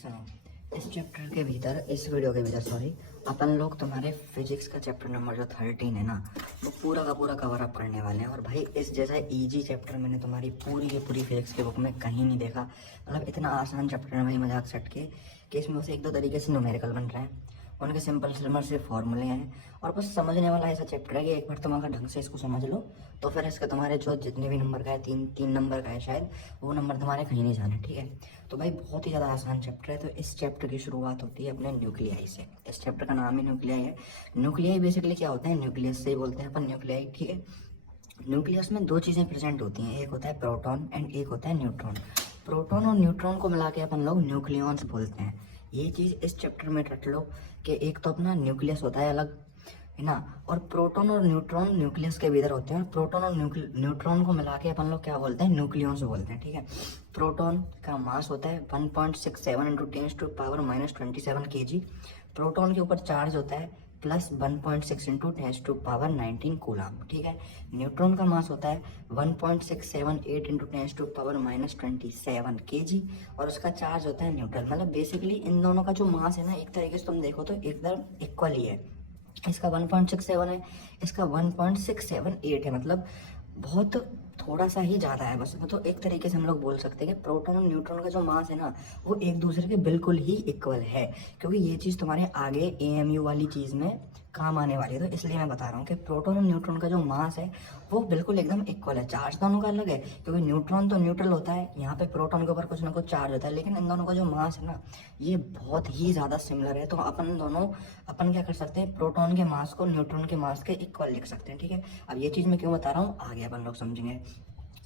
सुनो, इस चैप्टर के भीतर, इस वीडियो के भीतर सॉरी, अपन लोग तुम्हारे फिजिक्स का चैप्टर नंबर जो 13 है ना, वो पूरा का पूरा कवर अप करने वाले हैं। और भाई इस जैसा इजी चैप्टर मैंने तुम्हारी पूरी की पूरी फिजिक्स की बुक में कहीं नहीं देखा। मतलब इतना आसान चैप्टर है भाई, मजाक सट के, कि इसमें से एक दो तरीके से न्यूमेरिकल बन रहे हैं, उनके सिंपल सिंपल से फॉर्मूले हैं, और बस समझने वाला ऐसा चैप्टर है कि एक बार तुम अगर ढंग से इसको समझ लो तो फिर इसके तुम्हारे जो जितने भी नंबर का है, तीन नंबर का है शायद, वो नंबर तुम्हारे कहीं नहीं जाने। ठीक है, तो भाई बहुत ही ज़्यादा आसान चैप्टर है। तो इस चैप्टर की शुरुआत होती है अपने न्यूक्लियाई से। इस चैप्टर का नाम ही न्यूक्लियाई है। न्यूक्लियाई बेसिकली क्या होता है, न्यूक्लियस से ही बोलते हैं अपन न्यूक्लियाई। ठीक है, न्यूक्लियस में दो चीज़ें प्रेजेंट होती हैं, एक होता है प्रोटॉन एंड एक होता है न्यूट्रॉन। प्रोटॉन और न्यूट्रॉन को मिला के अपन लोग न्यूक्लियॉन्स बोलते हैं। ये चीज़ इस चैप्टर में रट लो कि एक तो अपना न्यूक्लियस होता है अलग, है ना, और प्रोटॉन और न्यूट्रॉन न्यूक्लियस के भीतर होते हैं, और प्रोटॉन और न्यूट्रॉन को मिला के अपन लोग क्या बोलते हैं, न्यूक्लियॉन्स बोलते हैं। ठीक है, प्रोटॉन का मास होता है 1.67 इंटू 10⁻⁻27 kg। प्रोटॉन के ऊपर चार्ज होता है प्लस 1.6 इंटू 10⁻19 कूलाम। ठीक है, न्यूट्रॉन का मास होता है 1.678 इंटू 10⁻27 kg, और उसका चार्ज होता है न्यूट्रल। मतलब बेसिकली इन दोनों का जो मास है ना, एक तरीके से तुम देखो तो एकदम इक्वल ही है। इसका 1.67 है, इसका 1.678 है, मतलब बहुत थोड़ा सा ही ज़्यादा है बस। तो एक तरीके से हम लोग बोल सकते हैं कि प्रोटॉन और न्यूट्रॉन का जो मास है ना, वो एक दूसरे के बिल्कुल ही इक्वल है, क्योंकि ये चीज़ तुम्हारे आगे एएमयू वाली चीज़ में काम आने वाली है। तो इसलिए मैं बता रहा हूँ कि प्रोटॉन और न्यूट्रॉन का जो मास है वो बिल्कुल एकदम इक्वल है। चार्ज दोनों का अलग है, क्योंकि न्यूट्रॉन तो न्यूट्रल होता है, यहाँ पे प्रोटॉन के ऊपर कुछ ना कुछ चार्ज होता है, लेकिन इन दोनों का जो मास है ना, ये बहुत ही ज़्यादा सिमिलर है। तो अपन क्या कर सकते हैं, प्रोटॉन के मास को न्यूट्रॉन के मास के इक्वल लिख सकते हैं। ठीक है, अब ये चीज़ मैं क्यों बता रहा हूँ आगे अपन लोग समझेंगे।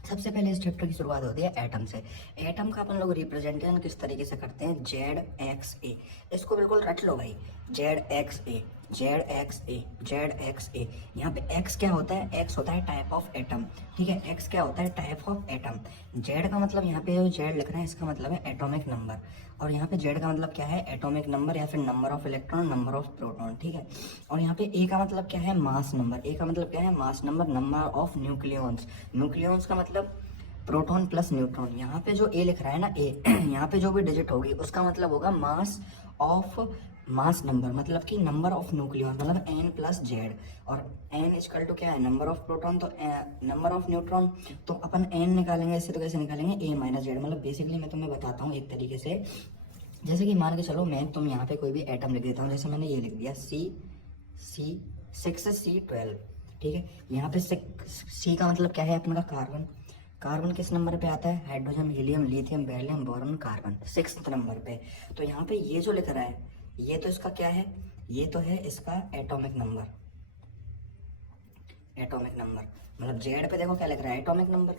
सबसे पहले इस चैप्टर की शुरुआत होती है एटम से। एटम का अपन लोग रिप्रेजेंटेशन किस तरीके से करते हैं, ZXA। इसको बिल्कुल रट लो भाई, ZXA ZXA ZXA। यहाँ पे X क्या होता है, X होता है टाइप ऑफ एटम। ठीक है, X क्या होता है, टाइप ऑफ एटम। Z का मतलब यहाँ पे जो Z लिख रहे हैं इसका मतलब है एटॉमिक नंबर, और यहाँ पे Z का मतलब क्या है, एटॉमिक नंबर या फिर number of electron, number of proton. ठीक है, और यहाँ पे A का मतलब क्या है, मास नंबर। A का मतलब क्या है, mass number, number of nucleons. Nucleons का मतलब प्रोटॉन प्लस न्यूट्रॉन। यहाँ पे जो ए लिख रहा है ना, ए यहाँ पे जो भी डिजिट होगी उसका मतलब होगा मास ऑफ, मास नंबर मतलब कि नंबर ऑफ न्यूक्लियॉन, मतलब n प्लस जेड। और n इक्वल टू क्या है, नंबर ऑफ प्रोटॉन, तो नंबर ऑफ न्यूट्रॉन। तो अपन n निकालेंगे इससे, तो कैसे निकालेंगे, a माइनस जेड। मतलब बेसिकली मैं तुम्हें बताता हूँ एक तरीके से, जैसे कि मान के चलो मैं तुम यहाँ पे कोई भी एटम लिख देता हूँ, जैसे मैंने ये लिख दिया C6C12। ठीक है, यहाँ पे C का मतलब क्या है, अपने का कार्बन। कार्बन किस नंबर पे आता है, hydrogen, helium, lithium, beryllium, boron, carbon 6th number पे। तो यहाँ पे ये जो लिख रहा है, ये तो इसका क्या है, ये तो है इसका एटॉमिक नंबर। एटॉमिक नंबर मतलब जेड पे देखो क्या लिख रहा है, एटॉमिक नंबर।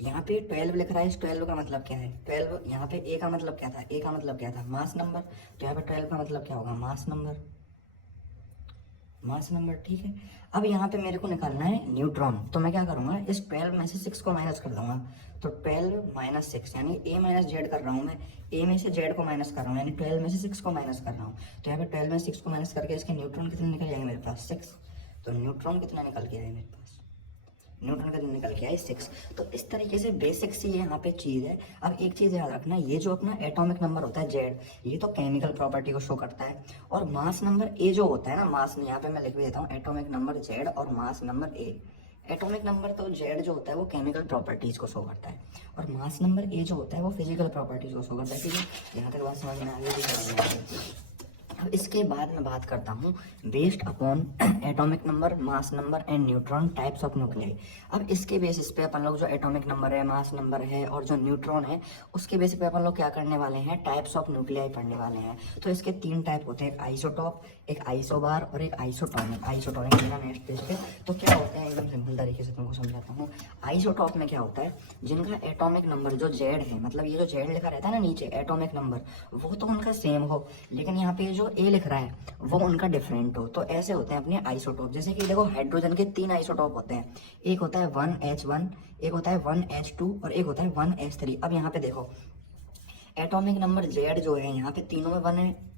यहाँ पे 12 लिख रहा है, इस 12 का मतलब क्या है, 12। यहाँ पे ए का मतलब क्या था, ए का मतलब क्या था, मास नंबर। तो यहाँ पे 12 का मतलब क्या होगा, मास नंबर, मास नंबर। ठीक है, अब यहाँ पे मेरे को निकालना है न्यूट्रॉन। तो मैं क्या करूँगा, इस 12 में से 6 को माइनस कर दूंगा। तो 12 माइनस 6 यानी ए माइनस जेड कर रहा हूँ मैं, ए में से जेड को माइनस कर रहा हूँ, यानी 12 में से 6 को माइनस कर रहा हूँ। तो यहाँ पे 12 में 6 को माइनस करके इसके न्यूट्रॉन कितने निकल जाएंगे मेरे पास, 6। तो न्यूट्रॉन कितना निकल के आए मेरे पास, न्यूट्रॉन का निकल के आए 6। तो इस तरीके से बेसिक सी यहाँ पे चीज़ है। अब एक चीज़ याद रखना, ये जो अपना एटॉमिक नंबर होता है जेड, ये तो केमिकल प्रॉपर्टी को शो करता है, और मास नंबर ए जो होता है ना, मास, यहाँ पे मैं लिख भी देता हूँ, एटॉमिक नंबर जेड और mass number A. Atomic number तो जेड जो होता है वो केमिकल प्रॉपर्टीज को शो करता है, और मास नंबर ए जो होता है वो फिजिकल प्रॉपर्टीज को शो करता है। ठीक है, यहाँ तक बात समझ में आ गई। अब इसके बाद मैं बात करता हूँ based upon atomic number, mass number and neutron, types of nuclei. अब इसके बेसिस पे अपन लोग जो एटॉमिक नंबर है, मास नंबर है और जो न्यूट्रॉन है, उसके बेसिस पे अपन लोग क्या करने वाले हैं, टाइप्स ऑफ न्यूक्लियाई पढ़ने वाले हैं। तो इसके 3 टाइप होते हैं, एक आइसोटॉप, एक आइसोबार और एक आइसोटॉनिक। आइसोटॉनिक लेना नेक्स्ट पेज पे। तो क्या होते हैं, एकदम सिंपल तरीके से तुमको समझाता हूँ। आइसोटॉप में क्या होता है, जिनका एटॉमिक नंबर जो जेड है, मतलब ये जो जेड लिखा रहता है ना नीचे एटॉमिक नंबर, वो तो उनका सेम हो, लेकिन यहाँ पे जो ए लिख रहा है वो उनका डिफरेंट हो। तो ऐसे होते हैं अपने आइसोटॉप। जैसे कि देखो हाइड्रोजन के 3 आइसोटॉप होते हैं, एक होता है 1H1, एक होता है 1H2 और एक होता है 1H3। अब यहाँ पे देखो एटॉमिक नंबर जेड जो है, यहाँ पे तीनों में 1 है,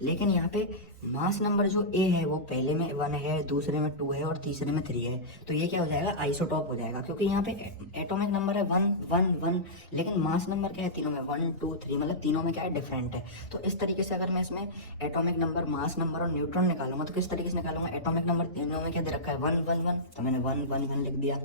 लेकिन यहाँ पे मास नंबर जो ए है वो पहले में 1 है, दूसरे में 2 है और तीसरे में 3 है। तो ये क्या हो जाएगा, आइसोटॉप हो जाएगा, क्योंकि यहाँ पे एटॉमिक नंबर है 1 1 1, लेकिन मास नंबर क्या है तीनों में 1 2 3, मतलब तीनों में क्या है, डिफरेंट है। तो इस तरीके से अगर मैं इसमें एटॉमिक नंबर, मास नंबर और न्यूट्रॉन निकालूंगा तो किस तरीके से निकालूंगा, एटॉमिक नंबर तीनों में क्या दे रखा है 1 1 1, तो मैंने 1 1 1 लिख दिया।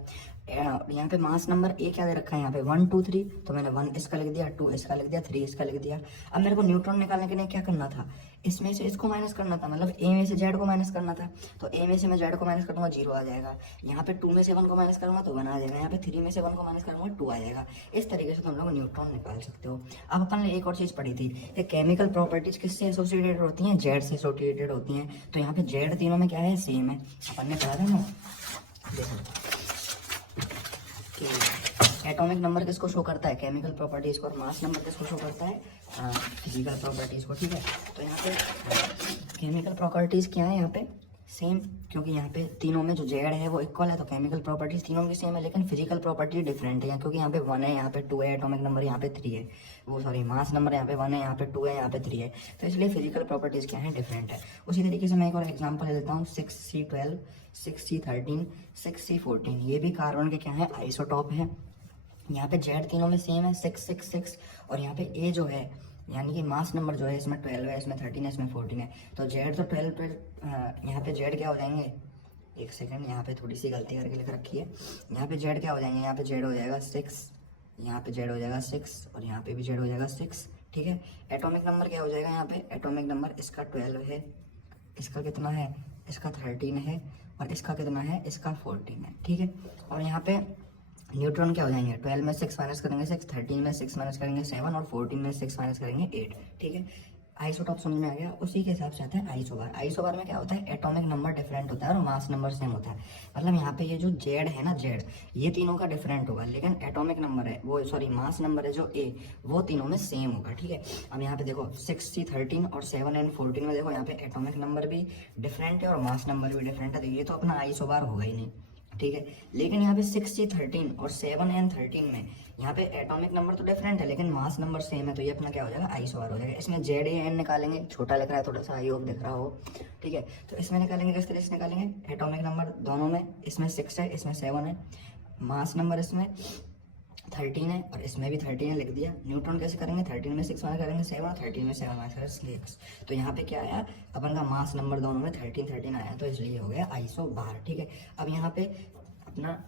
यहाँ पे मास नंबर ए क्या दे रखा है, यहाँ पे 1 2 3, तो मैंने 1 इसका लिख दिया, 2 इसका लिख दिया, 3 इसका लिख दिया। अब मेरे को न्यूट्रॉन निकालने के लिए क्या करना था, इसमें से इसको माइनस करना था, मतलब ए में से जेड को माइनस करना था। तो ए में से मैं जेड को माइनस करूँगा 0 आ जाएगा, यहाँ पे 2 में से 1 को माइनस करूँगा तो 1 आ जाएगा, यहाँ पे 3 में से 1 को माइनस करूँगा 2 आ जाएगा। इस तरीके से तुम लोग न्यूट्रॉन निकाल सकते हो। अब अपन ने एक और चीज़ पढ़ी थी कि केमिकल प्रॉपर्टीज किससे एसोसिएटेड होती हैं, जेड से एसोसिएटेड होती हैं। तो यहाँ पे जेड तीनों में क्या है, सेम है। अपन ने पढ़ा था ना, देखो कि एटॉमिक नंबर किसको शो करता है, केमिकल प्रॉपर्टीज को, और मास नंबर किसको शो करता है, फिजिकल प्रॉपर्टीज को। ठीक है, तो यहाँ पे केमिकल प्रॉपर्टीज क्या है, यहाँ पे सेम, क्योंकि यहाँ पे तीनों में जो जेड है वो इक्वल है, तो केमिकल प्रॉपर्टीज तीनों की सेम है, लेकिन फिजिकल प्रॉपर्टी डिफरेंट है, क्योंकि यहाँ पे 1 है, यहाँ पे 2 है, एटॉमिक नंबर यहाँ पे 3 है, वो सॉरी मास नंबर यहाँ पे 1 है, यहाँ पे 2 है, यहाँ पे 3 है, तो इसलिए फिजिकल प्रॉपर्टीज क्या है, डिफरेंट है। उसी तरीके से मैं एक और एग्जाम्पल ले लेता हूँ, 6C12 6C13 6C14, ये भी कार्बन के क्या है, आइसोटॉप है। यहाँ पे जेड तीनों में सेम है 6 6 6, और यहाँ पे ए जो है यानी कि मास नंबर जो है इसमें 12 है, इसमें 13 है, इसमें 14 है, तो जेड तो 12 यहाँ पे जेड क्या हो जाएंगे, एक सेकंड, यहाँ पे थोड़ी सी गलती करके लिख रखी है, यहाँ पे जेड क्या हो जाएंगे, यहाँ पे जेड हो जाएगा 6, यहाँ पे जेड हो जाएगा 6, और यहाँ पे भी जेड हो जाएगा 6। ठीक है, एटॉमिक नंबर क्या हो जाएगा, यहाँ पे एटॉमिक नंबर इसका 12 है, इसका कितना है, इसका 13 है, और इसका कितना है, इसका 14 है। ठीक है, और यहाँ पे न्यूट्रॉन क्या हो जाएंगे, 12 में 6 माइनस करेंगे 6, 13 में 6 माइनस करेंगे 7, और 14 में 6 माइनस करेंगे 8। ठीक है, आइसोटॉप समझ में आ गया। उसी के हिसाब से आता है आइसोबार। आइसोबार में क्या होता है, एटॉमिक नंबर डिफरेंट होता है और मास नंबर सेम होता है। मतलब यहाँ पे ये जो जेड है ना, जेड ये तीनों का डिफरेंट होगा, लेकिन एटॉमिक नंबर है वो, सॉरी मास नंबर है जो ए, वो तीनों में सेम होगा। ठीक है, अब यहाँ पे देखो 6C13 और 7 and 14 में देखो यहाँ पे एटॉमिक नंबर भी डिफरेंट है और मास नंबर भी डिफरेंट है, तो ये तो अपना आइसोबार होगा ही नहीं। ठीक है, लेकिन यहाँ पे 6C13 और 7 and 13 में यहाँ पे एटॉमिक नंबर तो डिफरेंट है लेकिन मास नंबर सेम है, तो ये अपना क्या हो जाएगा, आइसोबार हो जाएगा। इसमें जेड ए एन निकालेंगे, छोटा लिख रहा है थोड़ा सा, आई होप दिख रहा हो। ठीक है, तो इसमें निकालेंगे, किस तरह से निकालेंगे, एटॉमिक नंबर दोनों में, इसमें 6 है, इसमें 7 है, मास नंबर इसमें 13 है और इसमें भी 13 है, लिख दिया। न्यूट्रॉन कैसे करेंगे, 13 में 6 माइनस करेंगे 7, और 13 में 7 माइनस करेंगे 6, तो यहाँ पे क्या आया, अपन का मास नंबर दोनों में 13 13 आया, तो इसलिए हो गया आइसोबार। ठीक है, अब यहाँ पे अपना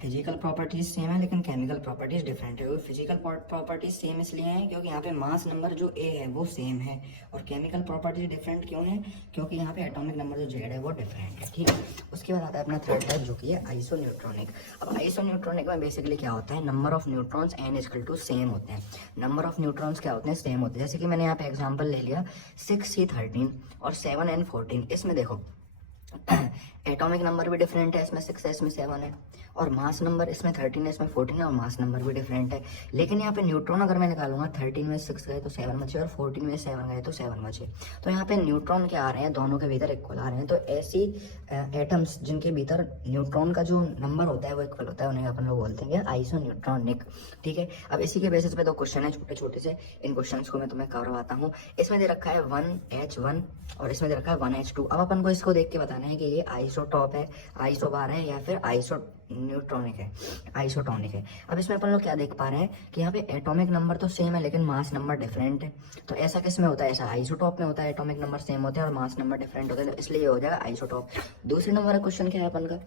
फिजिकल प्रॉपर्टीज सेम है लेकिन केमिकल प्रॉपर्टीज डिफरेंट है। फिजिकल प्रॉपर्टीज सेम इसलिए हैं क्योंकि यहाँ पे मास नंबर जो ए है वो सेम है, और केमिकल प्रॉपर्टीज डिफरेंट क्यों है, क्योंकि यहाँ पे एटॉमिक नंबर जो जेड है वो डिफरेंट है। ठीक है, उसके बाद आता है अपना थर्ड टाइप जो कि है आइसोन्यूट्रॉनिक। अब आइसोन्यूट्रॉनिक में बेसिकली क्या होता है, number of neutrons N equal to same होते हैं। नंबर ऑफ न्यूट्रॉन्स क्या होते हैं, सेम होते हैं। जैसे कि मैंने यहाँ पे एग्जाम्पल ले लिया 6C13 और 7 and 14, इसमें देखो एटॉमिक नंबर भी डिफरेंट है, इसमें 6 है, इसमें 7 है, और मास नंबर इसमें 13 है, इसमें 14 है, और मास नंबर भी डिफरेंट है। लेकिन यहाँ पे न्यूट्रॉन अगर मैं निकालूंगा, 13 में 6 गए तो 7 बचे, और 14 में 7 गए तो 7 बचे, तो यहाँ पे न्यूट्रॉन क्या आ रहे हैं, दोनों के भीतर इक्वल आ रहे हैं। तो ऐसी एटम्स जिनके भीतर न्यूट्रॉन का जो नंबर होता है वो इक्वल होता है, उन्हें अपन लोग बोलते हैं आइसोन्यूट्रॉनिक। ठीक है, अब इसी के बेसिस पे दो क्वेश्चन है छोटे छोटे से, इन क्वेश्चन को मैं तुम्हें करवाता हूँ। इसमें दे रखा है 1H1 और इसमें दे रखा है 1H2। अब अपन को इसको देख के बताना है कि ये आइसोटॉप है, आइसोबार है, या फिर न्यूट्रॉनिक है, आइसोटॉनिक है। अब इसमें अपन लोग क्या देख पा रहे हैं कि यहाँ पे एटॉमिक नंबर तो सेम है लेकिन मास नंबर डिफरेंट है। तो ऐसा किस में होता है, ऐसा आइसोटॉप में होता है, एटॉमिक नंबर सेम होते हैं और मास नंबर डिफरेंट होते हैं, तो इसलिए हो जाएगा आइसोटॉप। दूसरे नंबर का क्वेश्चन क्या है अपन का,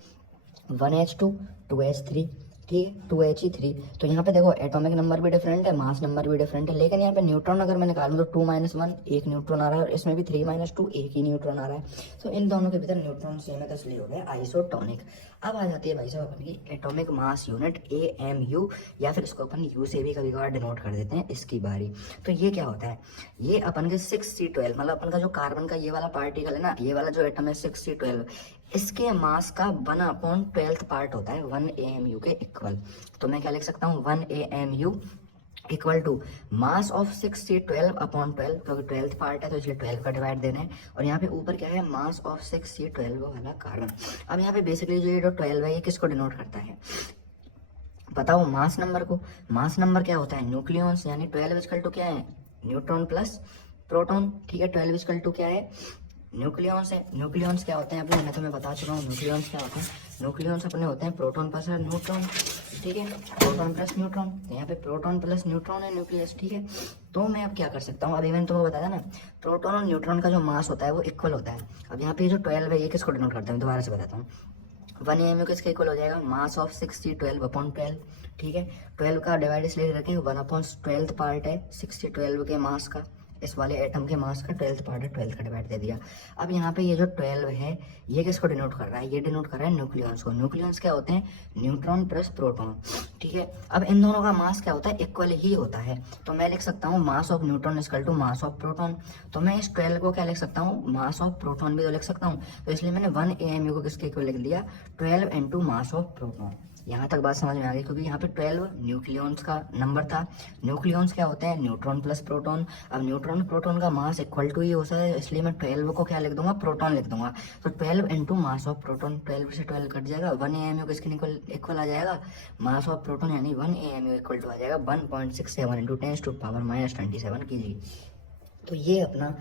1H2 2H3, ठीक है 2He3। तो यहाँ पे देखो एटॉमिक नंबर भी डिफरेंट है, मास नंबर भी डिफरेंट है, लेकिन यहाँ पे न्यूट्रॉन अगर मैं निकालूं तो 2 - 1 एक न्यूट्रॉन आ रहा है, और इसमें भी 3 - 2 एक ही न्यूट्रॉन आ रहा है। तो इन दोनों के भीतर न्यूट्रॉन सेम है, तो इसलिए हो गया आइसोटॉनिक। अब आ जाती है भाई साहब अपन की एटॉमिक मास यूनिट AMU, या फिर इसको अपन यू से भी कभी कभार डिनोट कर देते हैं, इसकी बारी। तो ये क्या होता है, ये अपन के 6C12, मतलब अपन का जो कार्बन का ये वाला पार्टिकल है ना, ये वाला जो एटम है 6C12, इसके मास का 1/12 पार्ट होता है 1 AMU के इक्वल। तो मैं क्या लिख सकता हूँ, 1 AMU equal to mass of 6C12/12, क्योंकि 12th पार्ट है तो इसलिए 12 का डिवाइड देना है, और यहाँ पे ऊपर क्या है, मास ऑफ 6C12 वाला कार्बन। अब यहाँ पे बेसिकली जो ये जो 12 है ये किसको डिनोट करता है, बताओ मास नंबर को। मास नंबर क्या होता है, न्यूक्लियॉन्स, यानी 12 इक्वल टू क्या है, न्यूट्रॉन प्लस प्रोटॉन। ठीक है, 12 इक्वल टू क्या है, न्यूक्लियॉन्स है। न्यूक्लियॉन्स क्या होते हैं अपने, मैं तुम्हें बता चुका हूँ न्यूक्लियॉन्स क्या होते हैं। न्यूक्लियॉन्स अपने होते हैं प्रोटॉन प्लस न्यूट्रॉन, ठीक है, प्रोटॉन प्लस न्यूट्रॉन। तो यहाँ पे प्रोटॉन प्लस न्यूट्रॉन है न्यूक्लियस, ठीक है। तो मैं अब क्या कर सकता हूँ, अभी मैंने तुम्हें बताया ना, प्रोटॉन और न्यूट्रॉन का जो मास होता है वो इक्वल होता है। अब यहाँ पे जो 12 है ये किसको डिनोट करते हैं, दोबारा से बताता हूँ। 1 AMU किसके इक्वल हो जाएगा, मास ऑफ 60 12/12, ठीक है। 12 का डिवाइड इसलिए रखें 1/12 पार्ट है 60 12 के मास का, इस वाले एटम के मास का 12th पार्ट है, 12 का डिवाइड दे दिया। अब यहाँ पे ये जो 12 है ये किसको डिनोट कर रहा है, ये डिनोट कर रहा है न्यूक्लियॉन्स को। न्यूक्लियॉन्स क्या होते हैं, न्यूट्रॉन प्लस प्रोटॉन, ठीक है। अब इन दोनों का मास क्या होता है, इक्वल ही होता है। तो मैं लिख सकता हूँ mass of neutron equal to mass of proton. तो मैं इस 12 को क्या लिख सकता हूँ, मास ऑफ प्रोटॉन भी तो लिख सकता हूँ। तो इसलिए मैंने 1 AMU को किसके इक्वल लिख दिया, 12 इंटू मास ऑफ प्रोटॉन। यहाँ तक बात समझ में आ गई, क्योंकि यहाँ पे 12 न्यूक्लियॉन्स का नंबर था। न्यूक्लियॉन्स क्या होते हैं, न्यूट्रॉन प्लस प्रोटॉन। अब न्यूट्रॉन प्रोटॉन का मास इक्वल टू ही होता है, इसलिए मैं 12 को क्या लिख दूंगा, प्रोटॉन लिख दूंगा। तो 12 इंटू मास ऑफ प्रोटॉन, 12 से 12 कट जाएगा, 1 AMU किसके इक्वल आ जाएगा, मास ऑफ प्रोटॉन यानी 1 AMU इक्वल टू आ जाएगा 1.67 इंटू 10⁻⁻27 kg। तो ये अपना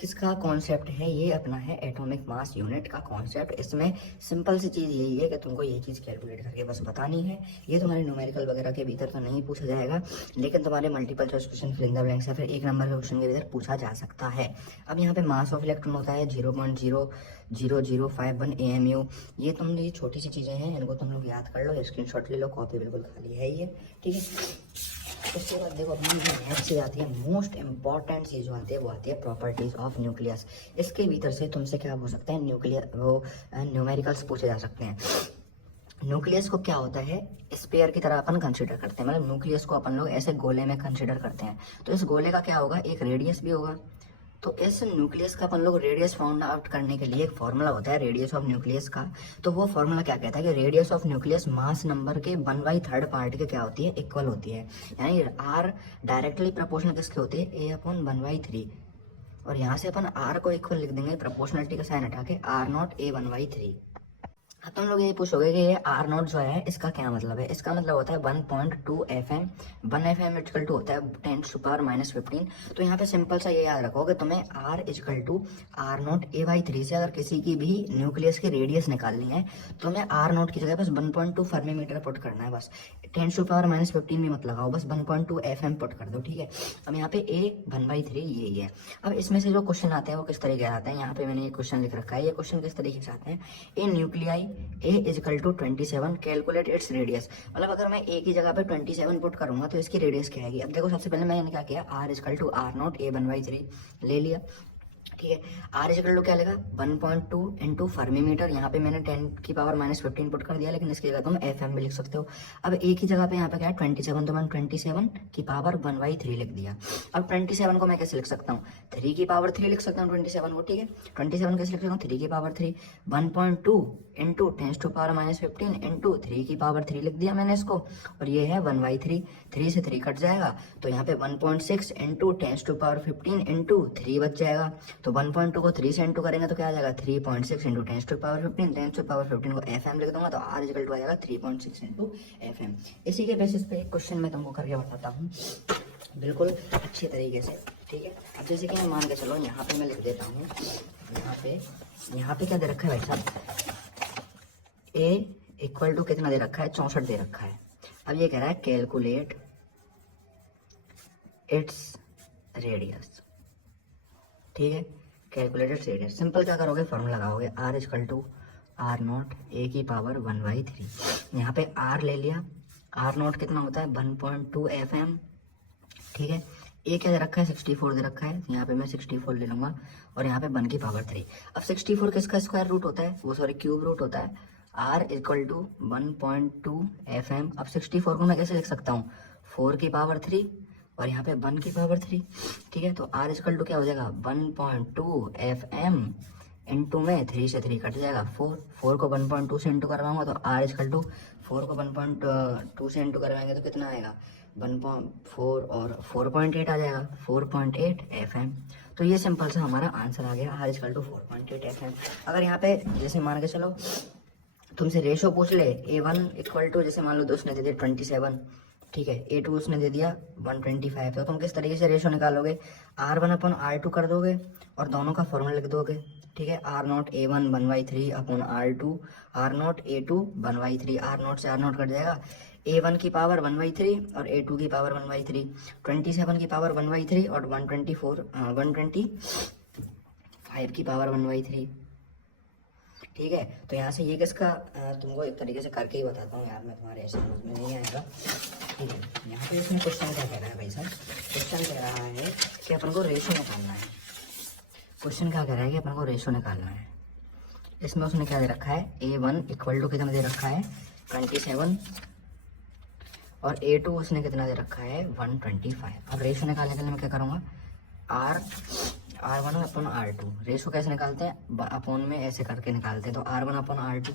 किसका कॉन्सेप्ट है, ये अपना है एटॉमिक मास यूनिट का कॉन्सेप्ट। इसमें सिंपल सी चीज़ यही है कि तुमको ये चीज़ कैलकुलेट करके बस बतानी है। ये तुम्हारे न्यूमेरिकल वगैरह के भीतर तो नहीं पूछा जाएगा, लेकिन तुम्हारे multiple choice question, fill in the blanks या फिर 1 नंबर के क्वेश्चन के भीतर पूछा जा सकता है। अब यहाँ पे मास ऑफ इलेक्ट्रॉन होता है 0.00051 AMU। ये तुम ये छोटी सी चीज़ें हैं, इनको तुम लोग याद कर लो, स्क्रीनशॉट ले लो, कॉपी बिल्कुल खाली है ये, ठीक है। उसके बाद देखो अपनी जो नेक्स्ट चीज आती है, मोस्ट इंपॉर्टेंट चीज जो आती है वो आती है प्रॉपर्टीज ऑफ न्यूक्लियस। इसके भीतर से तुमसे क्या हो सकता है, न्यूक्लियर वो न्यूमेरिकल्स पूछे जा सकते हैं। न्यूक्लियस को क्या होता है, स्पेयर की तरह अपन कंसिडर करते हैं, मतलब न्यूक्लियस को अपन लोग ऐसे गोले में कंसिडर करते हैं। तो इस गोले का क्या होगा, एक रेडियस भी होगा। तो इस न्यूक्लियस का अपन लोग रेडियस फाउंड आउट करने के लिए एक फॉर्मूला होता है रेडियस ऑफ न्यूक्लियस का। तो वो फॉर्मूला क्या कहता है कि radius of nucleus mass number के 1/3 पार्ट के क्या होती है, इक्वल होती है। यानी आर डायरेक्टली प्रोपोर्शनल किसके होती है, A/1/3। और यहाँ से अपन आर को इक्वल लिख देंगे प्रोपोर्शनलिटी का साइन हटा के, R0 A/1/3। अब तुम लोग ये पूछोगे कि ये R0 जो है इसका क्या मतलब है, इसका मतलब होता है 1.2 FM। 1 FM इक्वल टू होता है 10⁻⁻15। तो यहाँ पे सिंपल सा ये याद रखो कि तुम्हें R equal to R0 A/3 से अगर किसी की भी न्यूक्लियस की रेडियस निकालनी है तो तुम्हें R0 की जगह बस 1.2 फर्मीमीटर पुट करना है, बस 10⁻⁻15 भी मत लगाओ, बस 1.2 FM पुट कर दो, ठीक है। अब यहाँ पे A/1/3 यही है। अब इसमें से जो क्वेश्चन आते हैं वो किस तरीके से आते हैं, यहाँ पे मैंने ये क्वेश्चन लिख रखा है। ये क्वेश्चन किस तरीके से आते हैं, a nuclei A equal to 27 calculate its radius. मतलब अगर मैं A की जगह पे 27 पुट करूंगा तो इसकी रेडियस क्या आएगी। अब देखो सबसे पहले मैंने क्या किया, R is equal to R0 A/1/3 ले लिया, ठीक है। R इजिकल टू क्या लेगा 1.2 इंटू फर्मीमीटर, यहाँ पे मैंने 10⁻⁻15 पुट कर दिया, लेकिन इसकी जगह तुम FM भी लिख सकते हो। अब A की जगह पे यहाँ पे क्या है 27, तो मैंने 27⁻1/3 लिख दिया। अब 27 को मैं कैसे लिख सकता हूँ, 3⁻3 लिख सकता हूँ 27 को, ठीक है। 27 कैसे लिख सकता हूँ, 3⁻3 1.2 इंटू 10⁻⁻15 इंटू 3⁻3 लिख दिया मैंने इसको। और ये है 1/3, 3 से 3 कट जाएगा, तो यहाँ पे 1.6 इंटू 10⁻15 इंटू 3 बच जाएगा। तो 1.2 को 3 से इंटू करेंगे तो क्या आ जाएगा 3.6 इंटू 10⁻15, 10⁻15 को FM लिख दूंगा, तो R इक्वल टू आ जाएगा 3.6 इंटू FM। इसी के बेसिस पे एक क्वेश्चन मैं तुमको करके बताता हूँ बिल्कुल अच्छे तरीके से, ठीक है। अब जैसे कि मैं मान के चलो यहाँ पे मैं लिख देता हूँ, यहाँ पे क्या दे रखा है भाई साहब, A इक्वल टू कितना दे रखा है 64 दे रखा है। अब ये कह रहा है कैलकुलेट इट्स रेडियस, ठीक है, कैलकुलेटेड रेडियस। सिंपल क्या करोगे, फॉर्मूला लगाओगे R equal to R0 A/1/3। यहाँ पे R ले लिया, R0 कितना होता है 1.2 FM, ठीक है। A क्या दे रखा है 64 दे रखा है, यहाँ पे मैं 64 ले लूंगा, और यहाँ पे 1/3। अब 64 किसका स्क्वायर रूट होता है, वो सॉरी क्यूब रूट होता है। R equal to 1.2 FM। अब 64 को मैं कैसे लिख सकता हूँ 4⁻3 और यहाँ पे 1/3, ठीक है। तो R इक्वल टू क्या हो जाएगा 1.2 FM इंटू में 3 से 3 कट जाएगा 4 को 1.2 से इंटू करवाऊंगा तो R इक्वल टू 4 को 1.2 से इंटू करवाएंगे तो कितना आएगा 1.4 और 4.8 आ जाएगा 4.8 FM। तो ये सिंपल सा हमारा आंसर आ गया R इक्वल टू 4.8 FM। अगर यहाँ पे जैसे मान के चलो तुमसे रेशो पूछ ले, A1 इक्वल टू जैसे मान लो दोस्त ने दे दिया 27, ठीक है, A2 उसने दे दिया 125, तो तुम किस तरीके से रेशो निकालोगे R1/R2 कर दोगे और दोनों का फॉर्मूला लिख दोगे, ठीक है। R0 A1 1/3 upon R2, R0 A2 1/3, R0 से R0 कट जाएगा, A1 की पावर 1/3 और A2 की पावर 1/3, 27 की पावर 1/3 और 125 की पावर 1/3। ठीक है, तो यहाँ से ये किसका तुमको एक तरीके से करके ही बताता हूँ यार, मैं तुम्हारे ऐसे समझ में नहीं आएगा। ठीक है, यहाँ पे इसमें क्वेश्चन क्या कह रहा है भाई साहब, क्वेश्चन कह रहा है कि अपन को रेशो निकालना है। क्वेश्चन क्या कह रहा है कि अपन को रेशो निकालना है। इसमें उसने क्या दे रखा है, A1 इक्वल टू कितना दे रखा है 27 और A2 उसने कितना दे रखा है 125। अब रेशो निकालने के लिए मैं क्या करूँगा, R1 अपॉन R2। रेशो कैसे निकालते हैं, अपॉन में ऐसे करके निकालते हैं, तो R1 अपॉन R2।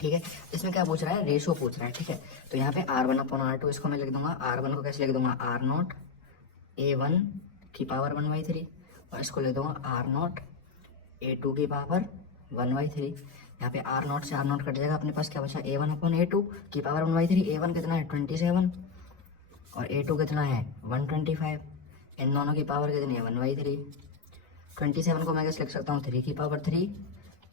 ठीक है, इसमें क्या पूछ रहा है, रेशो पूछ रहा है। ठीक है, तो यहाँ पे R1 अपॉन R2 इसको मैं लिख दूंगा, R1 को कैसे लिख दूंगा, R0 A1 की पावर 1/3 और इसको लिख दूंगा R0 A2 की पावर 1/3। यहाँ पे R0 से R0 कट जाएगा, अपने पास क्या बचा, A1 अपॉन A2 की पावर 1/3। A1 कितना है 27 और A2 कितना है 125, इन दोनों की पावर कितनी है 1/3। 27 को मैं कैसे लिख सकता हूँ 3 की पावर 3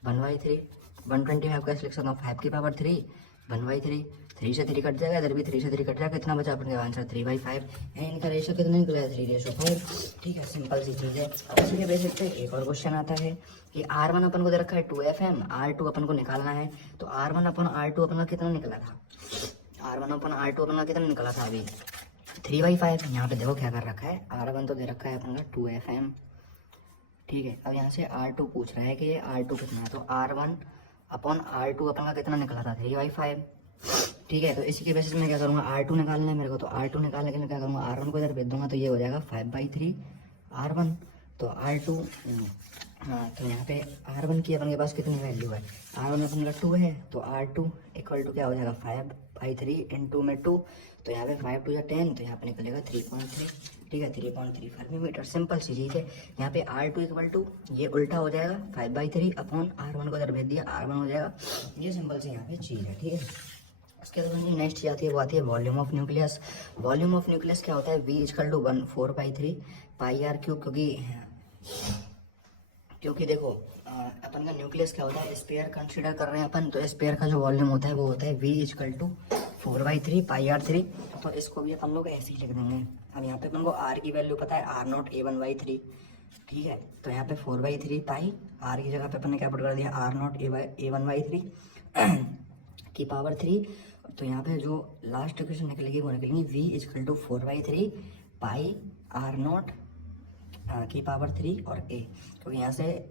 1/3, 125 कैसे लिख सकता हूँ 5 की पावर 3 1/3, 3 से 3 कट जाएगा, इधर भी 3 से 3 कट जाएगा, कितना बचा अपने आंसर 3/5 है। इनका रेशो कितना निकला है 3:5। ठीक है, सिंपल सी चीज़ है। अब इसी के बेसिस पे एक और क्वेश्चन आता है कि R1 अपन को दे रखा है 2FM, R2 अपन को निकालना है, तो R1 अपन R2 अपन का कितना निकला था, R1 अपन R2 अपन का कितना निकला था अभी 3/5। यहाँ पे देखो क्या कर रखा है, R1 तो दे रखा है अपन का 2FM। ठीक है, अब यहाँ से R2 पूछ रहा है कि ये R2 कितना है, तो R1 अपॉन R2 अपन का कितना निकला था 3/5। ठीक है, तो इसी के बेसिस में क्या करूँगा, R2 निकालना है मेरे को, तो R2 निकालने के लिए क्या करूँगा, R1 को इधर भेज दूंगा, तो ये हो जाएगा 5/3 R1। तो R2 हाँ, तो यहाँ पे R1 की अपन के पास कितनी वैल्यू है, R1 अपन का 2 है, तो R2 इक्वल टू क्या हो जाएगा 5/3 इंटू में 2, तो यहाँ पे 5 2 10, तो यहाँ पे निकलेगा 3.3। ठीक है, 3.35 मीटर, सिंपल सी चीज़ है। यहाँ पे R2 इक्वल टू ये उल्टा हो जाएगा 5/3 अपॉन R1 को इधर भेज दिया, R1 हो जाएगा, ये सिंपल सी यहाँ पे चीज़ है। ठीक है, उसके बाद नेक्स्ट चीज आती है, वो आती है volume of nucleus. Volume of nucleus क्या होता है, V इक्वल टू 1/4/3 πr3, क्योंकि देखो अपन का न्यूक्लियस क्या होता है, स्पेयर कंसीडर कर रहे हैं अपन, तो स्पेयर का जो वॉल्यूम होता है वो होता है V इक्वल टू 4/3 πr3। तो इसको भी अपन लोग ऐसे ही लिख देंगे। अब यहाँ पे अपन को R की वैल्यू पता है R0 A1/3। ठीक है, तो यहाँ पे 4/3 पाई, R की जगह पे अपन ने क्या पुट कर दिया R0 A1/3 की पावर 3। तो यहाँ पे जो लास्ट इक्वेशन निकलेगी वो निकलेगी V equal to 4/3 pi R0 की पावर 3 और A, क्योंकि यहाँ से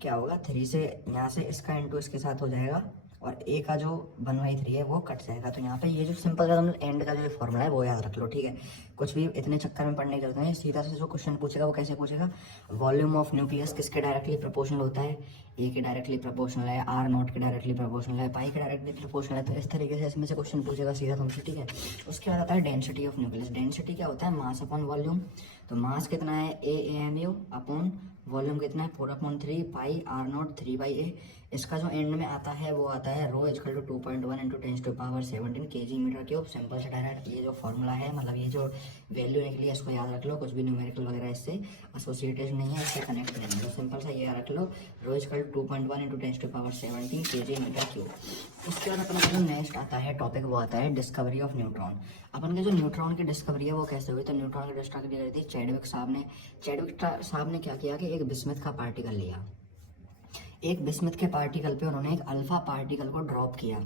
क्या होगा 3 से यहाँ से इसका इंटू इसके साथ हो जाएगा और A का जो 1/3 है वो कट जाएगा। तो यहाँ पे ये जो सिंपल सा एंड का जो फॉर्मूला है वो याद रख लो। ठीक है, कुछ भी इतने चक्कर में पढ़ने की जरूरत नहीं, सीधा से जो क्वेश्चन पूछेगा वो कैसे पूछेगा, वॉल्यूम ऑफ न्यूक्लियस किसके डायरेक्टली प्रोपोर्शनल होता है, A के डायरेक्टली प्रोपोर्शनल है, R0 के डायरेक्टली प्रोपोर्शनल है, पाई के डायरेक्टली प्रोपोर्शनल है। तो इस तरीके से इसमें से क्वेश्चन पूछेगा सीधा तुमसे। ठीक है, उसके बाद आता है डेंसिटी ऑफ न्यूक्लियस। डेंसिटी क्या होता है, मास अपॉन वॉल्यूम। तो मास कितना है AAMU अपॉन वॉल्यूम कितना है 4/3 पाई R0 3/A। इसका जो एंड में आता है वो आता है rho equal to 2.1 into 10⁻17 kg metre cube. Simple से डायरेक्ट ये जो फॉर्मूला है, मतलब ये जो वैल्यू निकली है इसको याद रख लो, कुछ भी न्यूमेरिकल वगैरह इससे एसोसिएटेड नहीं है, इससे कनेक्ट नहीं है। तो सिंपल सा ये रख लो, rho equal to 2.1 into 10⁻17 kg metre cube. उसके बाद अपन जो नेक्स्ट आता है टॉपिक वो आता है डिस्कवरी ऑफ न्यूट्रॉन। अपन के जो न्यूट्रॉन की डिस्कवरी है वो कैसे हुई, तो न्यूट्रॉन की डिस्कवरी करी थी चैडविक साहब ने। चैडविक साहब ने क्या किया कि एक बिस्मथ का पार्टिकल लिया, एक बिस्मथ के पार्टिकल पे उन्होंने एक अल्फा पार्टिकल को ड्रॉप किया।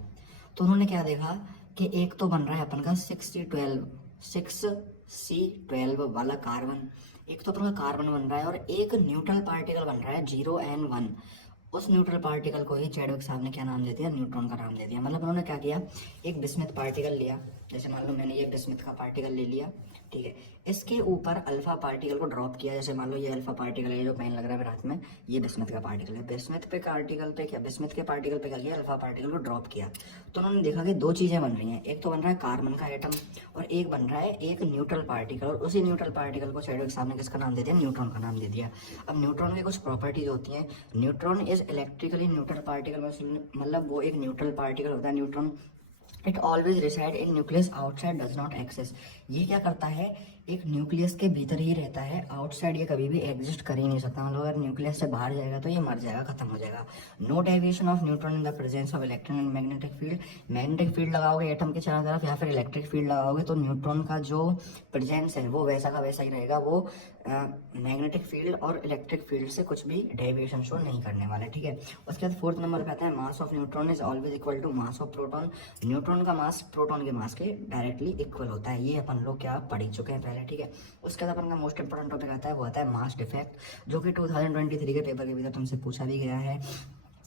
तो उन्होंने क्या देखा कि एक तो बन रहा है अपन का 6C12 वाला कार्बन, एक तो अपन का कार्बन बन रहा है और एक न्यूट्रल पार्टिकल बन रहा है 0N1। उस न्यूट्रल पार्टिकल को ही चैडविक साहब ने क्या नाम दे दिया, न्यूट्रॉन का नाम दे दिया। मतलब उन्होंने क्या किया, एक बिस्मथ पार्टिकल लिया, जैसे मान लो मैंने ये बिस्मथ का पार्टिकल ले लिया, ठीक है, इसके ऊपर अल्फा पार्टिकल को ड्रॉप किया। जैसे मान लो ये अल्फा पार्टिकल है, जो पेन लग रहा है मेरे हाथ में, ये बिस्मथ का पार्टिकल है। बिस्मथ के पार्टिकल पे क्या किया, अल्फा पार्टिकल को ड्रॉप किया। तो उन्होंने देखा कि दो चीजें बन रही हैं, एक तो बन रहा है कार्बन का एटम और एक बन रहा है एक न्यूट्रल पार्टिकल। और उसी न्यूट्रल पार्टिकल को चैडविक साहब ने किसका नाम दे दिया, न्यूट्रॉन का नाम दे दिया। अब न्यूट्रॉन की कुछ प्रॉपर्टीज होती हैं। Neutron is electrically neutral particle, मतलब वो एक न्यूट्रल पार्टिकल होता है neutron. It always reside in nucleus, outside does not access. ये क्या करता है एक न्यूक्लियस के भीतर ही रहता है, आउटसाइड ये कभी भी एग्जिस्ट कर ही नहीं सकता। मतलब अगर न्यूक्लियस से बाहर जाएगा तो ये मर जाएगा, खत्म हो जाएगा। No deviation of neutron in the presence of electron and magnetic field. Magnetic field लगाओगे एटम के चारों तरफ या फिर इलेक्ट्रिक फील्ड लगाओगे तो न्यूट्रॉन का जो प्रेजेंस है वो वैसा का वैसा ही रहेगा। वो मैग्नेटिक फील्ड और इलेक्ट्रिक फील्ड से कुछ भी डेविएशन शो नहीं करने वाले, ठीक है। उसके बाद फोर्थ नंबर पे आता है mass of neutron is always equal to mass of proton. Neutron का मास प्रोटॉन के मास के डायरेक्टली इक्वल होता है, ये अपन लोग क्या पढ़ ही चुके हैं पहले, ठीक है। उसके बाद अपन का मोस्ट इंपॉर्टेंट टॉपिक आता है, वो आता है मास डिफेक्ट, जो कि 2023 के पेपर के भीतर तुमसे पूछा भी गया है।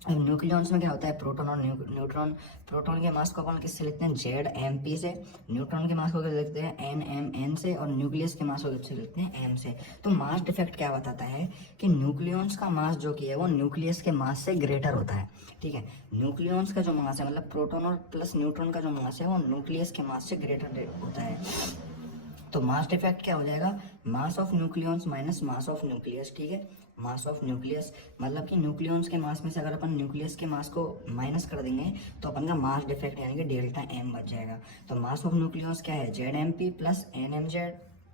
न्यूक्लियॉन्स में क्या होता है, प्रोटॉन और न्यूट्रॉन। प्रोटॉन के मास को अपन किससे लिखते हैं, ZmP से। न्यूट्रॉन के मास को क्या लिखते हैं, NmN से। और न्यूक्लियस के मास को किससे लिखते हैं, M से। तो मास डिफेक्ट क्या बताता है कि न्यूक्लियॉन्स का मास जो कि है वो न्यूक्लियस के मास से ग्रेटर होता है, ठीक है। न्यूक्लियॉन्स का जो मास है, मतलब प्रोटॉन और प्लस न्यूट्रॉन का जो मास है वो न्यूक्लियस के मास से ग्रेटर होता है। तो मास डिफेक्ट क्या हो जाएगा, mass of nucleons minus mass of nucleus, ठीक है। मास ऑफ न्यूक्लियस मतलब कि न्यूक्लियॉन्स के मास में से अगर अपन न्यूक्लियस के मास को माइनस कर देंगे तो अपन का मास डिफेक्ट यानी कि डेल्टा M बच जाएगा। तो मास ऑफ न्यूक्लियॉन्स क्या है, ZmP plus